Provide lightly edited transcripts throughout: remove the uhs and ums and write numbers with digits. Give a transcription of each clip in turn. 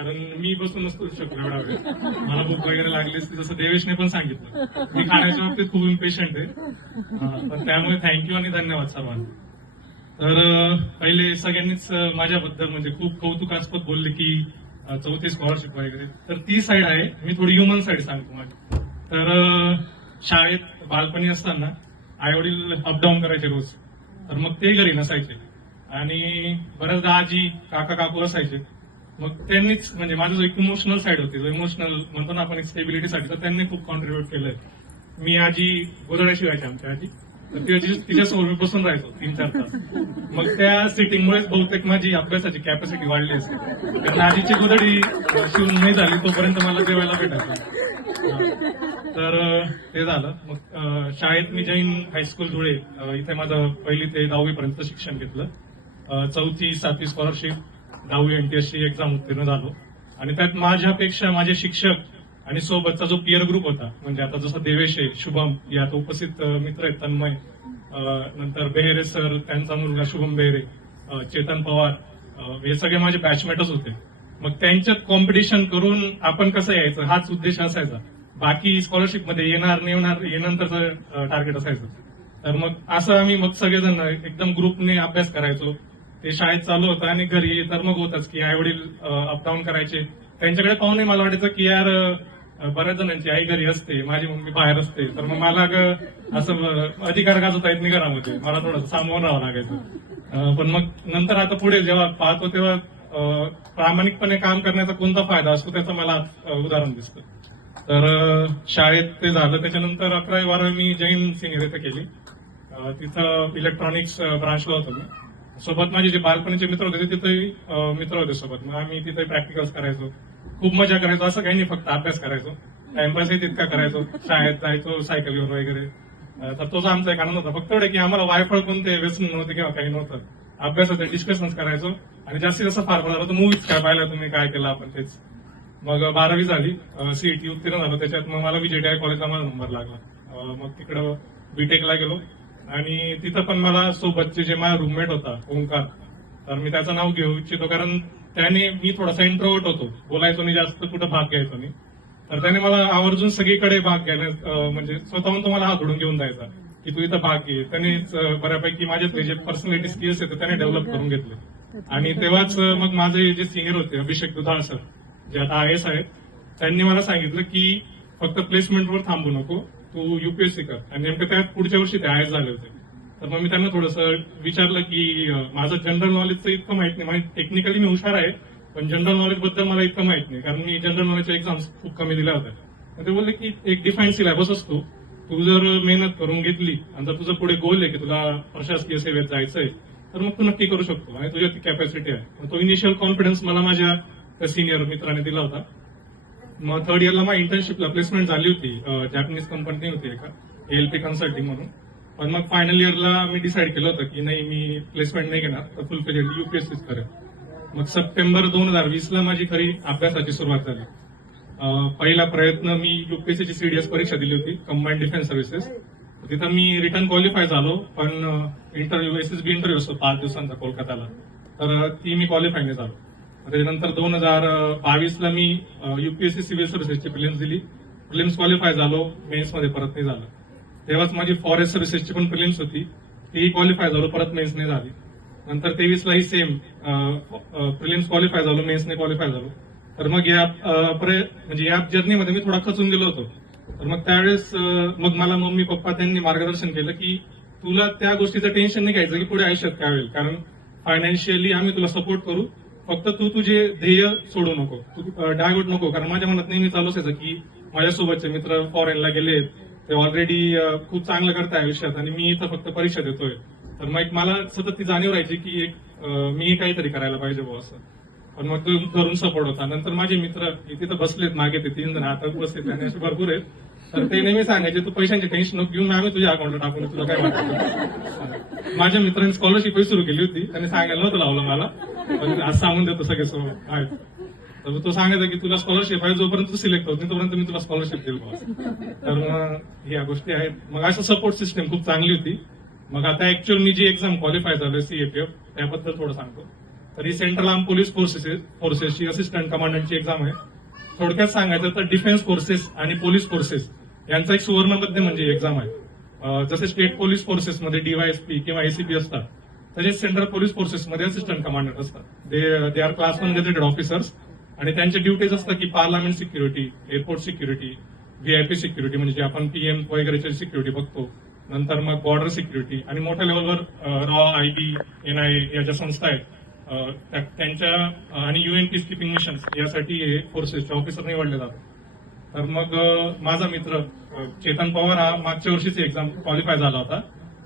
कारण मी बसूनच करू शकतो एवढा वेळ. मला भूक वगैरे लागली असती, जसं देवेशने पण सांगितलं. मी खाण्याच्या बाबतीत खूप इम्पेशंट आहे. पण त्यामुळे थँक्यू आणि धन्यवाद सर्वांना. तर पहिले सगळ्यांनीच माझ्याबद्दल म्हणजे खूप कौतुकास्पद बोलले की चौथी स्कॉलरशिप वगैरे. तर ती साईड आहे. मी थोडी ह्युमन साईड सांगतो माझी. तर शाळेत बालपणी असताना आई वडील अपडाऊन करायचे रोज. तर मग ते घरी नसायचे आणि बऱ्याचदा आजी काका काकू असायचे. मग त्यांनीच म्हणजे माझं जो एक इमोशनल साईड होती, जो इमोशनल म्हणतो ना आपण एक स्टेबिलिटीसाठी, तर त्यांनी खूप कॉन्ट्रीब्युट केलंय. मी आजी गोदड्या शिवायची आमची आजी. तर तिच्यासमोर मी बसून राहायचो 3-4 तास. मग त्या सिटिंगमुळेच बहुतेक माझी अभ्यासाची कॅपॅसिटी वाढली असते. कारण आजीची गोदडी शिवून नाही झाली तोपर्यंत मला जेवायला भेटायचं. तर ते झालं. मग शाळेत मी जैन हायस्कूल धुळे इथे माझं 1ली ते 10वी पर्यंत शिक्षण घेतलं. 4थी 7वी स्कॉलरशिप, 10वी एनटीएसची एक्झाम उत्तीर्ण झालो. आणि त्यात माझ्यापेक्षा माझे शिक्षक आणि सोबतचा जो पिअर ग्रुप होता, म्हणजे आता जसं देवेश आहे, शुभम, या आता उपस्थित मित्र आहेत, तन्मय, नंतर बेहेरे सर, त्यांचा मुलगा शुभम बेहेरे, चेतन पवार, हे सगळे माझे बॅचमेटच होते. मग त्यांच्यात कॉम्पिटिशन करून आपण कसं यायचं हाच उद्देश असायचा. बाकी स्कॉलरशिपमध्ये येणार नाही येणार हे नंतरचं टार्गेट असायचं. तर मग असं आम्ही मग सगळेजण एकदम ग्रुपने अभ्यास करायचो. ते शाळेत चालू होतं आणि घरी तर मग होतच की आई वडील अपडाऊन करायचे. त्यांच्याकडे पाहूनही मला वाटायचं की यार बऱ्याच जणांची आई घरी असते, माझी मम्मी बाहेर असते, तर मग मला असं अधिकार गाजवता येत नाही घरामध्ये, मला थोडंसं सामोरं राहावं लागायचं. पण मग नंतर आता पुढे जेव्हा पाहतो तेव्हा प्रामाणिकपणे काम करण्याचा कोणता फायदा असतो त्याचं मला उदाहरण दिसतं. तर शाळेत ते झालं. त्याच्यानंतर 11वी-12वी मी जैन सिनियर इथं केली. तिथं इलेक्ट्रॉनिक्स ब्रांचला होतो मी. सोबत माझे जे बालपणीचे मित्र होते तिथेही मित्र होते सोबत. मग आम्ही तिथे प्रॅक्टिकल्स करायचो, खूप मजा करायचो. असं काही नाही फक्त अभ्यास करायचो, टाइमपासही तितका करायचो. शाळेत जायचो सायकलीवर वगैरे. तर तोच आमचा एक आनंद होता. फक्त एवढं की आम्हाला वायफळ कोणते व्यसन नव्हते किंवा काही नव्हतं. अभ्यासाचे डिस्कशन्स करायचो आणि जास्तीत जास्त फार झालं तर मूवीज काय पाहिलं तुम्ही, काय केलं आपण तेच. मग 12वी झाली, सीईटी उत्तीर्ण झालो. त्याच्यात मग मला विजयटीआय कॉलेजला माझा नंबर लागला. मग तिकडं बीटेकला गेलो आणि तिथं पण मला सोबतचे जे माझा रूममेट होता ओंकार, तर मी त्याचं नाव घेऊ इच्छितो कारण त्याने, मी थोडासा इंट्रोवर्ट होतो, बोलायचो नाही जास्त, कुठं भाग घ्यायचो नाही. तर त्याने मला आवर्जून सगळीकडे भाग घ्यायला म्हणजे स्वतःहून तो मला हात धरून घेऊन जायचा की तू इथं भाग घे. त्यानेच बऱ्यापैकी माझे जे पर्सनॅलिटी स्किल्स आहेत त्याने डेव्हलप करून घेतले. आणि तेव्हाच मग माझे जे सिनियर होते अभिषेक दुधाळ सर, जे आता IAS आहेत, त्यांनी मला सांगितलं की फक्त प्लेसमेंटवर थांबू नको, तू युपीएससी कर. आणि नेमकं त्यात पुढच्या वर्षी ते IAS झाले होते. तर मग मी त्यांना थोडंसं विचारलं की माझं जनरल नॉलेजचं इतकं माहित नाही, म्हणजे टेक्निकली मी हुशार आहे पण जनरल नॉलेज बद्दल मला इतकं माहित नाही कारण मी जनरल नॉलेजच्या एक्झाम्स खूप कमी दिल्या होत्या. ते बोलले की एक डिफाईन सिलेबस असतो, तू जर मेहनत करून घेतली आणि जर तुझं पुढे गोल आहे की तुला प्रशासकीय सेवेत जायचंय तर मग तू नक्की करू शकतो आणि तुझ्यात ती कॅपॅसिटी आहे. तो इनिशियल कॉन्फिडन्स मला माझ्या सिनियर मित्राने दिला होता. मग 3rd इयरला माझ्या इंटर्नशिपला प्लेसमेंट झाली होती, जॅपनीज कंपनी होती एका, ALP कन्सल्टिंग म्हणून. पण मग फायनल इयरला मी डिसाईड केलं होतं की नाही, मी प्लेसमेंट नाही घेणार, तर फुल फ्लेजेड युपीएससीच करेल. मग सप्टेंबर 2020ला माझी खरी अभ्यासाची सुरुवात झाली. पहिला प्रयत्न मी युपीएससीची CDS परीक्षा दिली होती, कंबाईंड डिफेन्स सर्व्हिसेस. तिथं मी रिटर्न क्वालिफाय झालो, पण इंटरव्ह्यू SSB इंटरव्ह्यू असतो 5 दिवसांचा कोलकाताला, तर ती मी क्वालिफाय नाही झालो. त्याच्यानंतर 2022ला मी युपीएससी सिव्हिल सर्व्हिसेसची प्रिलिम्स दिली, प्रिलिम्स क्वालिफाय झालो, मेन्समध्ये परत नाही झालं. तेव्हाच माझी फॉरेस्ट सर्व्हिसेसची पण प्रिलिम्स होती, तीही क्वालिफाय झालो, परत मेन्स नाही झाली. नंतर 23लाही सेम प्रिलिम्स क्वालिफाय झालो, मेन्स नाही क्वालिफाय झालो. तर मग या जर्नीमध्ये मी थोडा खचून गेलो होतो. तर मग त्यावेळेस मग मला मम्मी पप्पा त्यांनी मार्गदर्शन केलं की तुला त्या गोष्टीचं टेन्शन नाही घ्यायचं की पुढे आयुष्यात काय होईल, कारण फायनान्शियली आम्ही तुला सपोर्ट करू, फक्त तू तुझे ध्येय सोडू नको, तू डायव्हर्ट नको. कारण माझ्या मनात नेहमी चालू असायचं की माझ्यासोबतचे मित्र फॉरेनला गेलेत, ते ऑलरेडी खूप चांगलं करताय आयुष्यात आणि मी इथं फक्त परीक्षा देतोय. तर मग मला सतत ती जाणीव राहायची की मी काहीतरी करायला पाहिजे बुवा असं. पण मग तो घरून सपोर्ट होता. नंतर माझे मित्र तिथं बसलेत मागे, ते 3 जण आता बसलेत आणि असे भरपूर आहेत. तर ते नेहमी सांगायचे तू पैशांची टेन्शन नको घेऊन, आम्ही तुझ्या अकाउंटला टाकून, तुला काय वाटतं. माझ्या मित्रांनी स्कॉलरशिपही सुरू केली होती, त्यांनी सांगायला नव्हतं लावलं मला, पण आज सांगून देतो सगळे सोबत आहेत. तर तो सांगायचा की तुला स्कॉलरशिप आहे, जोपर्यंत तू सिलेक्ट होत नाही तोपर्यंत मी तुला स्कॉलरशिप देईल बॉस. तर मग या गोष्टी आहेत. मग असं सपोर्ट सिस्टम खूप चांगली होती. मग आता ऍक्च्युअल मी जी एक्झाम क्वालिफाय झालोय CAPF त्याबद्दल थोडं सांगतो. तर ही सेंट्रल आर्म पोलीस फोर्सेसची असिस्टंट कमांडंटची एक्झाम आहे. थोडक्यात सांगायचं तर डिफेन्स फोर्सेस आणि पोलीस फोर्सेस यांचा एक सुवर्ण मध्य म्हणजे एक्झाम आहे. जसे स्टेट पोलीस फोर्सेसमध्ये डीवायएसपी किंवा एसीपी असतात, तसेच सेंट्रल पोलीस फोर्सेसमध्ये असिस्टंट कमांडंट असतात. They are class 1 gazetted officers आणि त्यांचे ड्युटीज असतात की parliament security, airport security, VIP security म्हणजे जे आपण पीएम वगैरेची सिक्युरिटी बघतो, नंतर मग बॉर्डर सिक्युरिटी आणि मोठ्या लेवलवर रॉ, आयबी, एनआयए या ज्या संस्था आहेत त्यांच्या आणि युएन पीस कीपिंग मिशन्स यासाठी हे फोर्सेसचे ऑफिसर निवडले जातात. तर मग माझा मित्र चेतन पवार हा मागच्या वर्षीची एक्झाम क्वालिफाय झाला होता.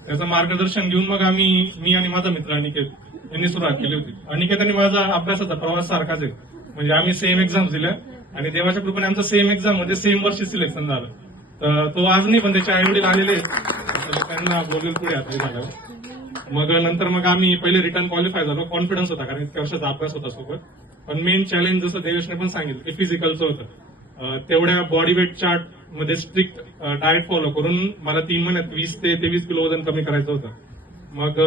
त्याचं मार्गदर्शन घेऊन मग मी आणि माझा मित्र अनिकेत यांनी सुरुवात केली होती. अनिकेत आणि माझा अभ्यासाचा प्रवास सारखाच आहे, म्हणजे आम्ही सेम एक्झाम दिल्या आणि देवाच्या कृपेने आमचं सेम एक्झाम मध्ये सेम वर्षी सिलेक्शन झालं. तर तो आज नाही, पण त्याचे आईवडील आलेले त्यांना बोलले पुढे आता झालं. मग नंतर मग आम्ही पहिले रिटर्न क्वालिफाय झालो. कॉन्फिडन्स होता कारण इतक्या वर्षाचा अभ्यास होता सोबत. पण मेन चॅलेंज जसं देवेशने पण सांगितलं की फिजिकलचं होतं. तेवढ्या बॉडी वेट चार्ट मध्ये स्ट्रिक्ट डाएट फॉलो करून मला 3 महिन्यात 20 ते 23 किलो वजन कमी करायचं होतं. मग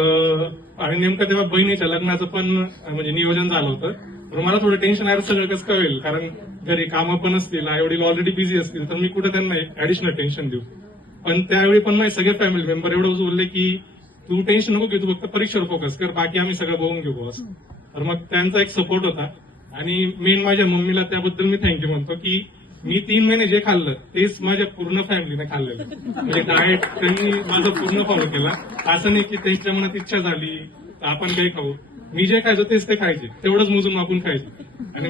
आणि नेमकं तेव्हा बहिणीच्या लग्नाचं पण म्हणजे नियोजन झालं होतं. तर मला थोडं टेन्शन आहे सगळं कसं कळेल, कारण घरी कामं पण असतील, आईवडील ऑलरेडी बिझी असतील, तर मी कुठे त्यांना ऍडिशनल टेन्शन देऊ. पण त्यावेळी पण माझे सगळे फॅमिली मेंबर एवढं बोलले की तू टेन्शन नको घेऊ, तू फक्त परीक्षेवर फोकस कर, बाकी आम्ही सगळं बघून घेऊ बॉस. तर मग त्यांचा एक सपोर्ट होता आणि मेन माझ्या मम्मीला त्याबद्दल मी थँक्यू म्हणतो की मी 3 महिने जे खाल्लं तेच माझ्या पूर्ण फॅमिलीने खाल्लेलं. म्हणजे डाएट त्यांनी माझं पूर्ण फॉलो केला. असं नाही की त्यांच्या मनात इच्छा झाली तर आपण काही खाऊ. मी जे खायचो तेच ते खायचे, तेवढंच मोजून आपण खायचे. आणि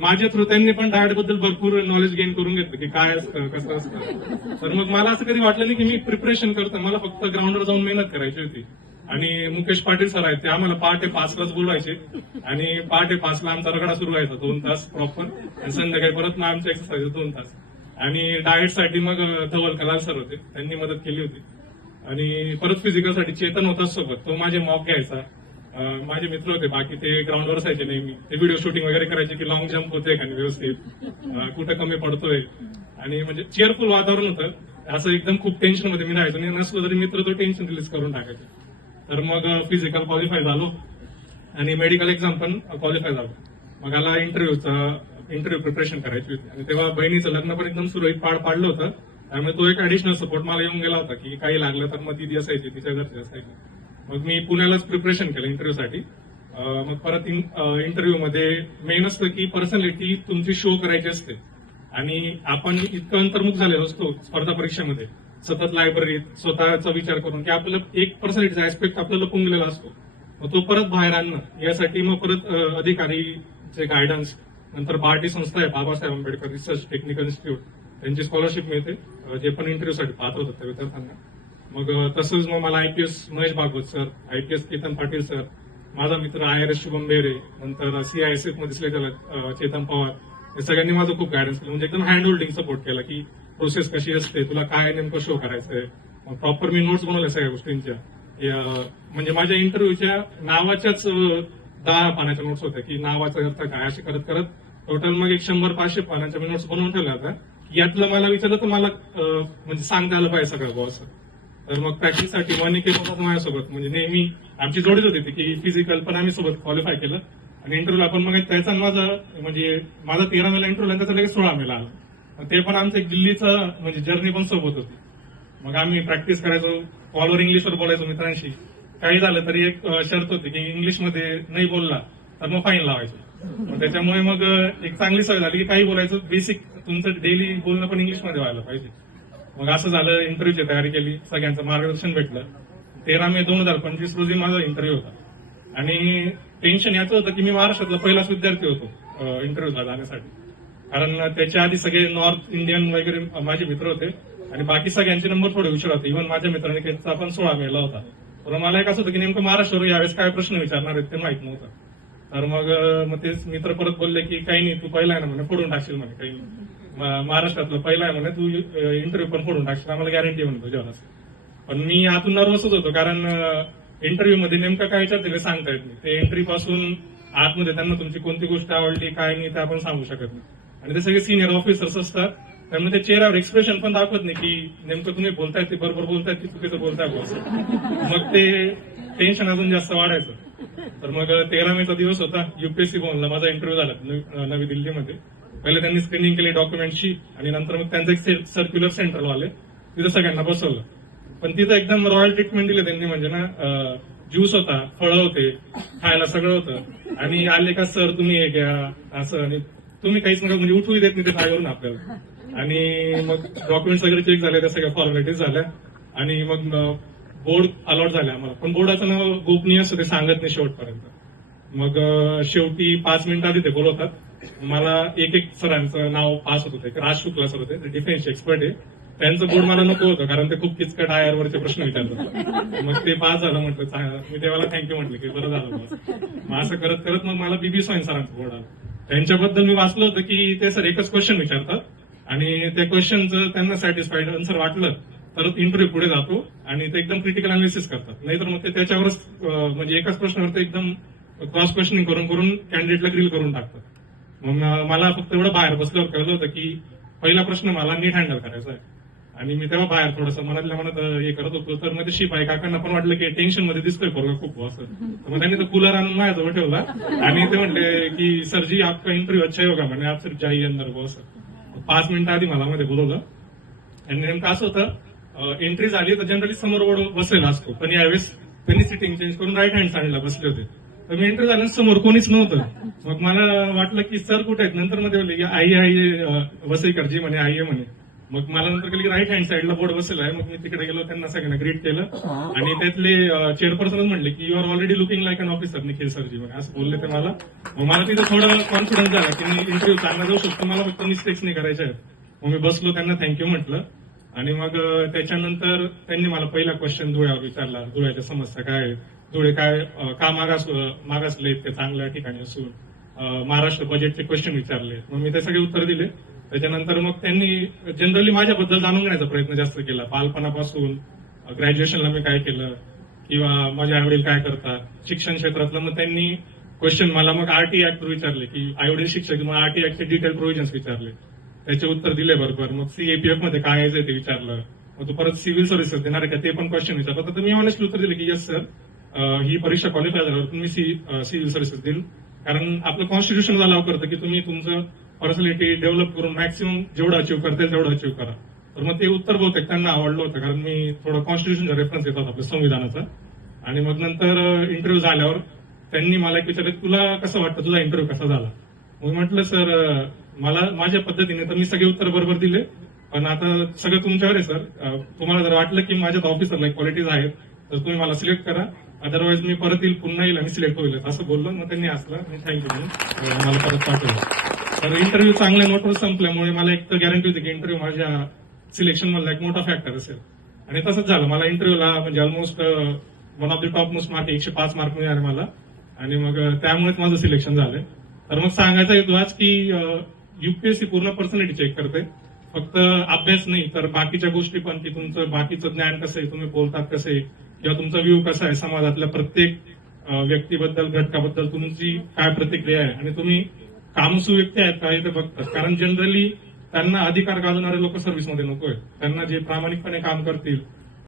माझ्या थ्रू त्यांनी पण डाएट बद्दल भरपूर नॉलेज गेन करून घेतलं की काय असतं कसं असतं. तर मग मला असं कधी वाटलं नाही की मी प्रिपरेशन करतो, मला फक्त ग्राउंडवर जाऊन मेहनत करायची होती. आणि मुकेश पाटील सर आहेत ते आम्हाला पहाटे 5लाच बोलवायचे आणि पहाटे 5ला आमचा रगडा सुरू व्हायचा 2 तास प्रॉपर, आणि संध्याकाळी परत मग आमच्या एक्सरसाइज 2 तास. आणि डाएटसाठी मग धवल कलाल सर होते, त्यांनी मदत केली होती. आणि परत फिजिकलसाठी चेतन होताच सोबत, तो माझे मॉक घ्यायचा. माझे मित्र होते बाकी, ते ग्राउंडवर असायचे नेहमी, ते व्हिडिओ शूटिंग वगैरे करायचे की लॉंग जम्प होते का व्यवस्थित, कुठं कमी पडतोय. आणि म्हणजे चेअरफुल वातावरण होतं, असं एकदम खूप टेन्शन मध्ये मी राहायचो. आणि नसलं तरी मित्र तो टेन्शन रिलीज करून टाकायचे. तर मग फिजिकल क्वालिफाय झालो आणि मेडिकल एक्झाम पण क्वालिफाय झालो. मग मला इंटरव्ह्यू प्रिपरेशन करायची होती. आणि तेव्हा बहिणीचं लग्न पण एकदम सुरळीत पार पाडलं होतं, त्यामुळे तो एक ऍडिशनल सपोर्ट मला येऊन गेला होता की काही लागलं तर मग दिदी असायची, तिच्या घरचे असायचे. मग मी पुण्यालाच प्रिपरेशन केलं इंटरव्ह्यूसाठी. मग परत इंटरव्ह्यू मध्ये मेन असतं की पर्सनॅलिटी तुमची शो करायची असते. आणि आपण इतकं अंतर्मुख झालेलो असतो स्पर्धा परीक्षेमध्ये, सतत लायब्ररीत स्वतःचा विचार करून की आपलं एक पर्सनॅलिटीचा ऍस्पेक्ट आपल्याला पुंगलेला असतो. मग तो परत बाहेर आणणं यासाठी मग परत अधिकारीचे गायडन्स, नंतर बार्टी संस्था आहे Babasaheb Ambedkar research technical institute, त्यांची स्कॉलरशिप मिळते जे पण इंटरव्ह्यूसाठी पाहत होतात त्या विद्यार्थ्यांना. मग तसंच मग मला IPS Mahesh Bhagwat sir, IPS Ketan Patil sir, माझा मित्र IRS शुभम बेरे, नंतर CISF मध्ये सिलेक्ट चेतन पवार, हे सगळ्यांनी माझं खूप गायडन्स केलं. म्हणजे एकदम हँड होल्डिंग सपोर्ट केला की प्रोसेस कशी असते, तुला काय नेमकं शो करायचंय. प्रॉपर मी नोट्स बनवल्या सगळ्या गोष्टींच्या. म्हणजे माझ्या इंटरव्ह्यूच्या नावाच्याच 10 पानाच्या नोट्स होत्या की नावाचा अर्थ काय, असे करत करत टोटल मग 100-500 पानाच्या मी नोट्स बनवून ठेवल्या होत्या. यातलं मला विचारलं तर मला म्हणजे सांगता आलं पाहिजे सगळं बॉस. तर मग प्रॅक्टिससाठी मनिकेत होता माझ्यासोबत, म्हणजे नेहमी आमची जोडीच होती ती की फिजिकल पण आम्ही सोबत क्वालिफाय केलं. आणि इंटरव्ह्यूला पण मग त्याचा माझा 13 मेला इंटरव्ह्यू, त्याचा लगेच 16 मेला आला. ते पण आमचं एक दिल्लीचं म्हणजे जर्नी पण सोबत होती. मग आम्ही प्रॅक्टिस करायचो, कॉलवर इंग्लिशवर बोलायचो मित्रांशी. काही झालं तरी एक शर्त होती की इंग्लिशमध्ये नाही बोलला तर मग फाईन लावायचं. त्याच्यामुळे मग एक चांगली सवय झाली की काही बोलायचं, बेसिक तुमचं डेली बोलणं पण इंग्लिशमध्ये व्हायला पाहिजे. मग असं झालं, इंटरव्ह्यूची तयारी केली, सगळ्यांचं मार्गदर्शन भेटलं. 13 मे 2025 रोजी माझा इंटरव्ह्यू होता. आणि टेन्शन याचं होतं की मी महाराष्ट्रातला पहिलाच विद्यार्थी होतो इंटरव्ह्यूला जाण्यासाठी, कारण त्याच्या आधी सगळे नॉर्थ इंडियन वगैरे माझे मित्र होते आणि बाकी सगळ्यांचे नंबर थोडे उशीर होते. इव्हन माझ्या मित्रांनी त्यांचा पण 16 मेला होता. तर मला एक असं होतं की नेमकं महाराष्ट्रावर यावेळेस काय प्रश्न विचारणार आहेत ते माहित नव्हतं. तर मग तेच मित्र परत बोलले की काही नाही, तू पहिला आहे ना म्हणे, फोडून टाकशील म्हणे, काही नाही, महाराष्ट्रातलं पहिला आहे म्हणे, तू इंटरव्ह्यू पण फोडून टाकशील, आम्हाला गॅरंटी म्हणतो तुझ्यावर. पण मी आतून नर्वसच होतो, कारण इंटरव्ह्यू मध्ये नेमकं काय विचारते सांगता येत नाही. ते एंट्री पासून आतमध्ये त्यांना तुमची कोणती गोष्ट आवडली काय नाही ते आपण सांगू शकत नाही. आणि ते सगळे सिनियर ऑफिसर्स असतात त्यामुळे ते चेहऱ्यावर एक्सप्रेशन पण दाखवत नाही की नेमकं तुम्ही बोलताय ते बरोबर बोलताय की चुकीचं बोलताय बॉस. मग ते टेन्शन अजून जास्त वाढायचं. तर मग 13 मेचा दिवस होता. युपीएससी भवनला माझा इंटरव्ह्यू झाला नवी दिल्लीमध्ये. पहिले त्यांनी स्क्रीनिंग केली डॉक्युमेंटची आणि नंतर मग त्यांचं एक सर्क्युलर सेंटर आले, तिथं सगळ्यांना बसवलं. पण तिथं एकदम रॉयल ट्रीटमेंट दिली त्यांनी. म्हणजे ना ज्यूस होता, फळं होते, खायला सगळं होतं. आणि आले का सर तुम्ही हे घ्या असं, आणि तुम्ही काहीच नका म्हणजे उठूही देत नाही ते खायवरून आपल्याला. आणि मग डॉक्युमेंट्स वगैरे चेक झाले, त्या सगळ्या फॉर्मॅलिटीज झाल्या आणि मग बोर्ड अलॉट झाले आम्हाला. पण बोर्डाचं नाव गोपनीय असं ते सांगत नाही शेवटपर्यंत. मग शेवटी 5 मिनिटं आधी ते बोलवतात. मला एक एक सरांचं नाव पास होत होते. राज शुक्ला सर होते, डिफेन्स एक्सपर्ट आहे. त्यांचं बोर्ड मला नको होतं कारण ते खूप किचकट आयरवरचे प्रश्न विचारतात. मग ते पास झालं. म्हटलं मी तेव्हाला थँक्यू म्हटलं की बरं झालं बस. मग असं करत करत मग मला बीबी सोयन सरांचं बोर्ड आलं. त्यांच्याबद्दल मी वाचलं होतं की ते सर एकच क्वेश्चन विचारतात आणि त्या क्वेश्चनचं त्यांना सॅटिस्फाईड आन्सर वाटलं तर इंटरव्ह्यू पुढे जातो आणि ते एकदम क्रिटिकल अनालिसिस करतात. नाहीतर मग ते त्याच्यावरच म्हणजे एकाच प्रश्नावर ते एकदम क्रॉस क्वेश्चनिंग करून करून कॅन्डिडेटला ग्रिल करून टाकतात. मग मला फक्त एवढं बाहेर बसल्यावर कळलं होतं की पहिला प्रश्न मला नीट हँडल करायचा आहे. आणि मी तेव्हा बाहेर थोडंसं मनातल्या मनात हे करत होतो. तर मग ते शिपाई काकांना पण वाटलं की टेन्शन मध्ये दिसतोय पोरगा खूप असं. मग त्यांनी तो कूलर आणून माझ्याजवळ ठेवला आणि ते म्हणले की सरजी आपका इंटरव्ह्यू अच्छा होगा म्हणे, आप सिर्फ जाइए अंदर वो असं. 5 मिनिटं आधी मला मध्ये बोलवलं आणि नेमकं असं होतं एंट्री झाली तर जनरली समोर बोर्ड बसलेला असतो, पण यावेळेस त्यांनी सिटिंग चेंज करून राईट हँड साईडला बसले होते. तर मी एंट्री झाल्यानंतर समोर कोणीच नव्हतं. मग मला वाटलं की सर कुठे आहेत. नंतर मध्ये बोलले की आई वसईकरजी म्हणे, आई आहे म्हणे. मग मला नंतर कळलं की राईट हँड साईडला बोर्ड बसलेला आहे. मग मी तिकडे गेलो, त्यांना सगळ्यांना ग्रीट केलं आणि त्यातले चेअरपर्सनच म्हणले की you are already looking like an officer Nikhil सरजी म्हणे, असं बोलले ते मला. मग मला तिथं थोडं कॉन्फिडन्स झाला की मी इंटरव्ह्यू चांगला जाऊ शकतो, मला फक्त मिस्टेक्स नाही करायच्या आहेत. मग मी बसलो, त्यांना थँक्यू म्हटलं आणि मग त्याच्यानंतर त्यांनी मला पहिला क्वेश्चन धुळ्यावर विचारला. धुळ्याच्या समस्या काय आहेत, धुळे काय का मागासले ते चांगल्या ठिकाणी असून, महाराष्ट्र बजेटचे क्वेश्चन विचारले. मग मी ते सगळे उत्तर दिले. त्याच्यानंतर मग त्यांनी जनरली माझ्याबद्दल जाणून घेण्याचा प्रयत्न जास्त केला. बालपणापासून ग्रॅज्युएशनला मी काय केलं किंवा माझे आईवडील काय करतात, शिक्षण क्षेत्रातलं. मग त्यांनी क्वेश्चन मला मग आरटी ऍक्ट विचारले की आईवडील शिक्षक, मग आरटी ऍक्टचे डिटेल प्रोव्हिजन्स विचारले, त्याचे उत्तर दिले बरोबर. मग सीएपीएफ मध्ये काय यायचं ते विचारलं. मग तू परत सिव्हिल सर्व्हिसेस देणार आहे का ते पण क्वेश्चन विचारलं. तर मी ऑनेस्टली उत्तर दिले की येस सर, ही परीक्षा क्वालिफाय झाल्यावर तुम्ही सिव्हिल सर्व्हिसेस देईल, कारण आपलं कॉन्स्टिट्यूशन अलाव करतं की तुम्ही तुमचं पर्सनॅलिटी डेव्हलप करून मॅक्सिमम जेवढं अचीव्ह करता येईल तेवढं अचीव्ह करा. तर मग ते उत्तर बहुतेक त्यांना आवडलं होतं, कारण मी थोडं कॉन्स्टिट्यूशनचा रेफरन्स देत होता आपल्या संविधानाचा. आणि मग नंतर इंटरव्ह्यू झाल्यावर त्यांनी मला एक विचारलं, तुला कसं वाटतं, तुझा इंटरव्ह्यू कसा झाला. मग म्हटलं सर, मला माझ्या पद्धतीने तर मी सगळे उत्तर बरोबर दिले, पण आता सगळं तुमच्यावर आहे सर. तुम्हाला जर वाटलं की माझ्यात ऑफिसरला क्वालिटीज आहेत तर तुम्ही मला सिलेक्ट करा, अदरवाईज मी परत येईल, पुन्हा येईल आणि सिलेक्ट होईल असं बोललो. मग त्यांनी असलं आणि थँक्यू म्हणून मला परत पाठवलं. तर इंटरव्ह्यू चांगल्या नोटवर संपल्यामुळे मला एक तर गॅरंटी होती की इंटरव्ह्यू माझ्या सिलेक्शन मधला एक मोठा फॅक्टर असेल. आणि तसंच झालं. मला इंटरव्ह्यूला म्हणजे almost one of the top most mark 105 mark मिळाले मला, आणि मग त्यामुळेच माझं सिलेक्शन झालंय. तर मग सांगायचा येतो आज की युपीएससी पूर्ण पर्सनॅलिटी चेक करते, फक्त अभ्यास नाही तर बाकीच्या गोष्टी पण, की तुमचं बाकीचं ज्ञान कसं आहे, तुम्ही बोलतात कसे, किंवा तुमचा व्ह्यू कसा आहे समाजातल्या प्रत्येक व्यक्तीबद्दल, घटकाबद्दल तुमची काय प्रतिक्रिया आहे, आणि तुम्ही कामसू व्यक्ती आहेत का हे ते बघतात. कारण जनरली त्यांना अधिकार गाजवणारे लोक सर्व्हिसमध्ये नकोय. त्यांना जे प्रामाणिकपणे काम करतील,